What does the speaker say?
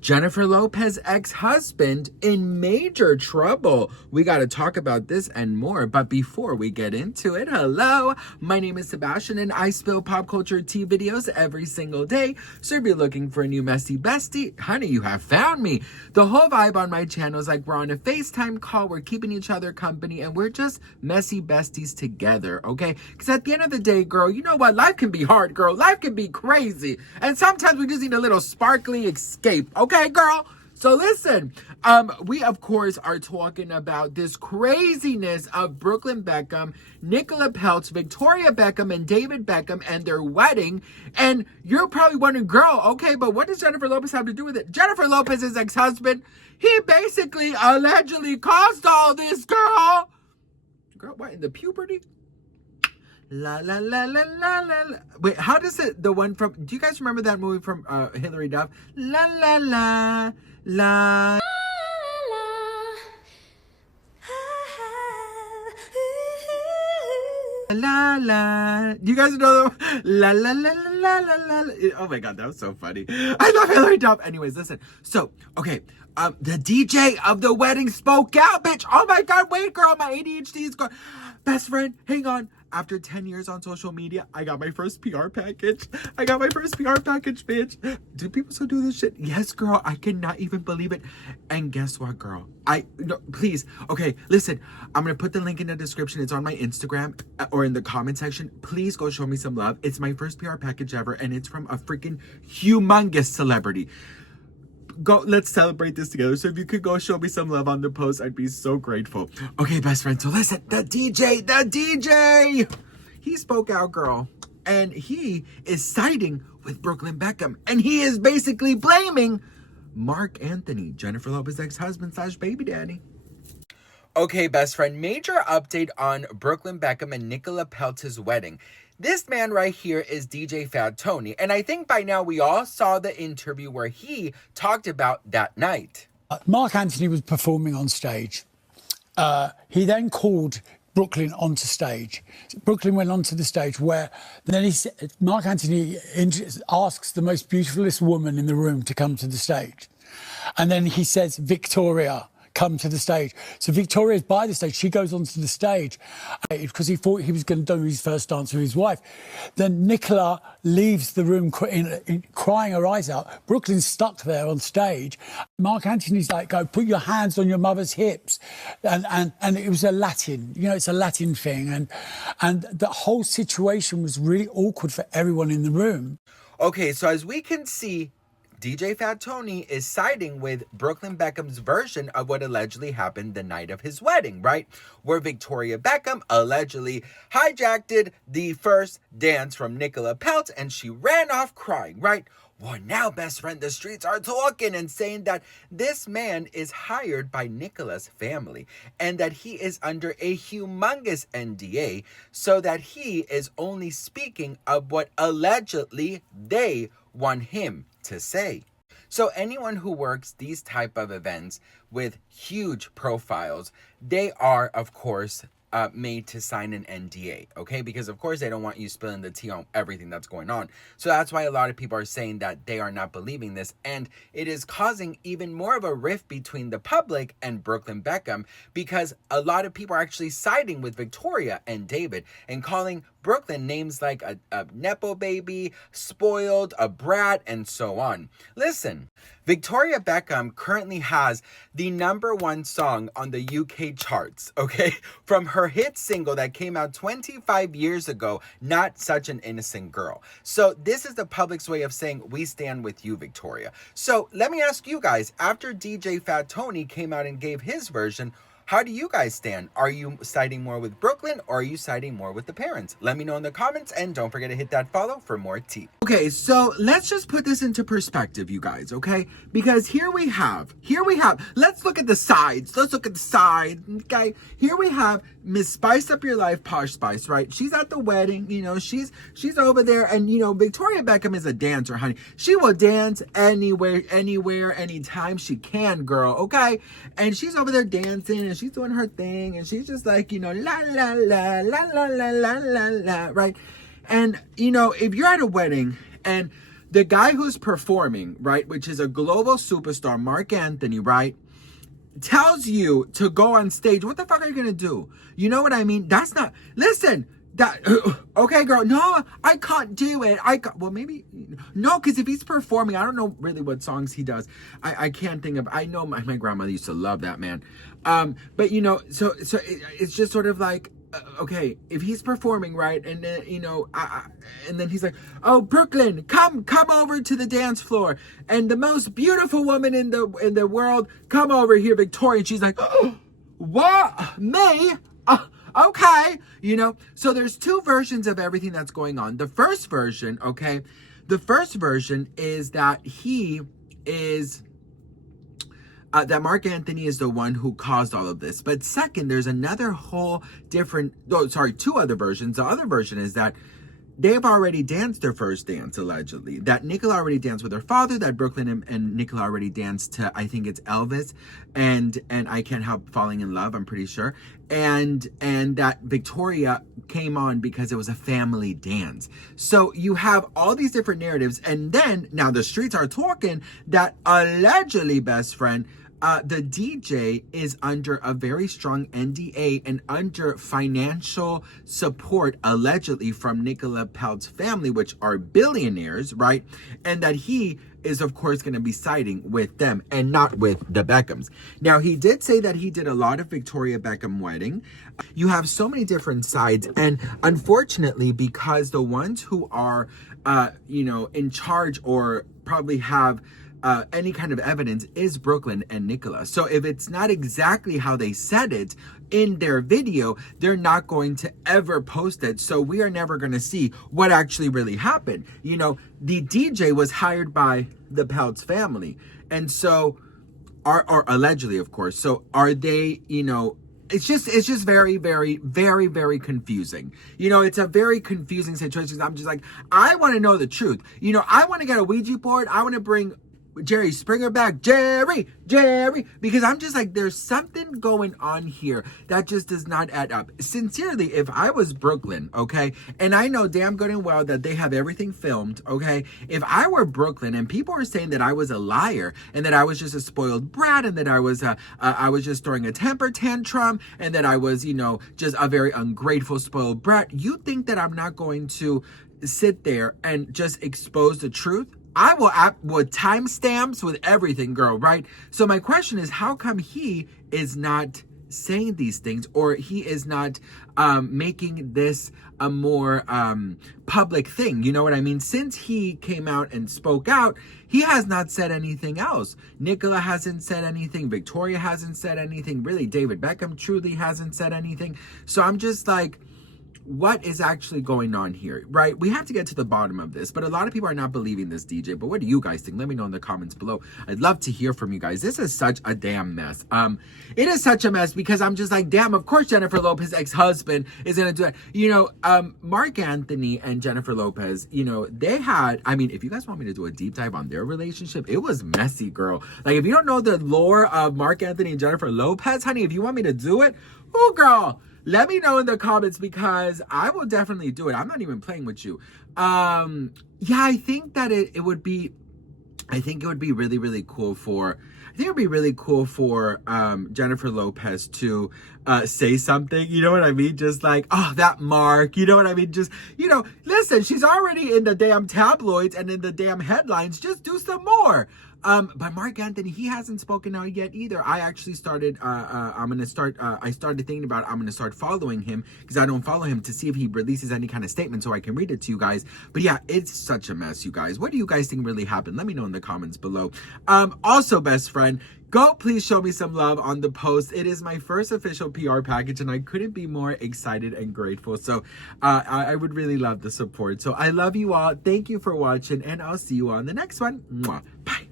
Jennifer Lopez ex-husband in major trouble. We got to talk about this and more. But before we get into it, hello, my name is Sebastian and I spill pop culture tea videos every single day. So if you're looking for a new messy bestie, honey, you have found me. The whole vibe on my channel is like we're on a FaceTime call, we're keeping each other company, and we're just messy besties together, okay? Because at the end of the day, girl, you know what? Life can be hard, girl. Life can be crazy. And sometimes we just need a little sparkly escape, okay, girl? So listen, we of course are talking about this craziness of Brooklyn Beckham, Nicola Peltz, Victoria Beckham, and David Beckham and their wedding. And you're probably wondering, girl, okay, but what does Jennifer Lopez have to do with it? Jennifer Lopez's ex-husband, he basically allegedly caused all this, girl. Girl, what, in the puberty? La la la la la la la. Wait, how does it, the one from, do you guys remember that movie from Hilary Duff? La la la la. La la. Do you guys know the la la la la la la la? Oh my god, that was so funny. I love Hilary Duff. Anyways, listen. So, okay, the DJ of the wedding spoke out, bitch. Oh my god, wait, girl, my ADHD is gone. Best friend, hang on. After 10 years on social media, I got my first PR package. I got my first PR package, bitch. Do people still do this shit? Yes, girl. I cannot even believe it. And guess what, girl? No, please. Okay, listen. I'm going to put the link in the description. It's on my Instagram or in the comment section. Please go show me some love. It's my first PR package ever, and it's from a freaking humongous celebrity. Go, let's celebrate this together. So if you could go show me some love on the post, I'd be so grateful. Okay, best friend. So listen, the DJ, he spoke out, girl, and he is siding with Brooklyn Beckham, and he is basically blaming Mark Anthony, Jennifer Lopez's ex-husband / baby daddy. Okay, best friend, major update on Brooklyn Beckham and Nicola Peltz's wedding. This man right here is DJ Fat Tony, and I think by now we all saw the interview where he talked about that night. Mark Anthony was performing on stage. He then called Brooklyn onto stage. Brooklyn went onto the stage where then Mark Anthony asks the most beautifulest woman in the room to come to the stage. And then he says, Victoria, come to the stage. So Victoria's by the stage. She goes onto the stage because he thought he was going to do his first dance with his wife. Then Nicola leaves the room crying her eyes out. Brooklyn's stuck there on stage. Mark Anthony's like, go put your hands on your mother's hips. And it was a Latin, you know, it's a Latin thing. And the whole situation was really awkward for everyone in the room. Okay, so as we can see, DJ Fat Tony is siding with Brooklyn Beckham's version of what allegedly happened the night of his wedding, right? Where Victoria Beckham allegedly hijacked the first dance from Nicola Peltz and she ran off crying, right? Well, now, best friend, the streets are talking and saying that this man is hired by Nicola's family and that he is under a humongous NDA so that he is only speaking of what allegedly they want him to say. So anyone who works these type of events with huge profiles, they are, of course, made to sign an NDA, okay? Because, of course, they don't want you spilling the tea on everything that's going on. So that's why a lot of people are saying that they are not believing this. And it is causing even more of a rift between the public and Brooklyn Beckham because a lot of people are actually siding with Victoria and David and calling Brooklyn names like a Nepo baby, spoiled, a brat, and so on. Listen, Victoria Beckham currently has the #1 song on the UK charts, okay? From her hit single that came out 25 years ago, Not Such an Innocent Girl. So this is the public's way of saying, we stand with you, Victoria. So let me ask you guys, after DJ Fat Tony came out and gave his version, how do you guys stand? Are you siding more with Brooklyn or are you siding more with the parents? Let me know in the comments and don't forget to hit that follow for more tea. Okay, so let's just put this into perspective, you guys, okay? Because here we have, let's look at the sides. Let's look at the side, okay? Here we have Miss Spice Up Your Life, Posh Spice, right? She's at the wedding, you know, she's over there and, you know, Victoria Beckham is a dancer, honey. She will dance anywhere, anytime she can, girl, okay? And she's over there dancing and she's doing her thing and she's just like, you know, la, la, la, la, la, la, la, la, la, right? And, you know, if you're at a wedding and the guy who's performing, right, which is a global superstar, Mark Anthony, right, tells you to go on stage, what the fuck are you gonna do? You know what I mean? That's not, listen, that, okay, girl, no, I can't do it. Well, maybe, no, because if he's performing, I don't know really what songs he does. I can't think of, I know my grandmother used to love that man. But you know, so it's just sort of like, okay, if he's performing, right, and then, you know, and then he's like, oh, Brooklyn, come over to the dance floor, and the most beautiful woman in the world, come over here, Victoria. And she's like, oh, what, me? Okay, you know. So there's two versions of everything that's going on. The first version, okay, the first version is that he is. That Mark Anthony is the one who caused all of this. But second, there's another whole different, two other versions. The other version is that they've already danced their first dance, allegedly. That Nicola already danced with her father, that Brooklyn and Nicola already danced to, I think it's Elvis, and I Can't Help Falling in Love, I'm pretty sure. And that Victoria came on because it was a family dance. So you have all these different narratives, and then, now the streets are talking that allegedly, best friend, the DJ is under a very strong NDA and under financial support, allegedly, from Nicola Peltz's family, which are billionaires, right? And that he is, of course, going to be siding with them and not with the Beckhams. Now, he did say that he did a lot of Victoria Beckham wedding. You have so many different sides. And unfortunately, because the ones who are, in charge or probably have any kind of evidence is Brooklyn and Nicola. So if it's not exactly how they said it in their video, they're not going to ever post it. So we are never going to see what actually really happened. You know, the DJ was hired by the Peltz family. And so, or allegedly, of course. So are they, it's just very, very, very, very confusing. It's a very confusing situation. I'm just like, I want to know the truth. I want to get a Ouija board. I want to bring Jerry Springer back. Jerry, because I'm just like, there's something going on here that just does not add up. Sincerely, if I was Brooklyn, okay, and I know damn good and well that they have everything filmed, okay, if I were Brooklyn and people were saying that I was a liar and that I was just a spoiled brat and that I was just throwing a temper tantrum and that I was, just a very ungrateful spoiled brat, you think that I'm not going to sit there and just expose the truth? I will with timestamps, with everything, girl, right? So my question is, how come he is not saying these things, or he is not making this a more public thing? You know what I mean? Since he came out and spoke out, he has not said anything else. Nicola hasn't said anything. Victoria hasn't said anything. Really, David Beckham truly hasn't said anything. So I'm just like, what is actually going on here, right? We have to get to the bottom of this, but a lot of people are not believing this, DJ. But what do you guys think? Let me know in the comments below. I'd love to hear from you guys. This is such a damn mess. It is such a mess because I'm just like, damn, of course Jennifer Lopez's ex-husband is gonna do it. Mark Anthony and Jennifer Lopez, they had, if you guys want me to do a deep dive on their relationship, it was messy, girl. Like, if you don't know the lore of Mark Anthony and Jennifer Lopez, honey, if you want me to do it, oh, girl, let me know in the comments because I will definitely do it. I'm not even playing with you. I think that it would be really, really cool for, Jennifer Lopez to say something, you know what I mean? Just like, oh, that Mark, you know what I mean? Just, listen, she's already in the damn tabloids and in the damn headlines. Just do some more. But Mark Anthony, he hasn't spoken out yet either. I actually started, I started thinking about, I'm going to start following him because I don't follow him to see if he releases any kind of statement so I can read it to you guys. But yeah, it's such a mess, you guys. What do you guys think really happened? Let me know in the comments below. Also, best friend, go please show me some love on the post. It is my first official PR package and I couldn't be more excited and grateful. So I would really love the support. So I love you all. Thank you for watching and I'll see you on the next one. Mwah. Bye.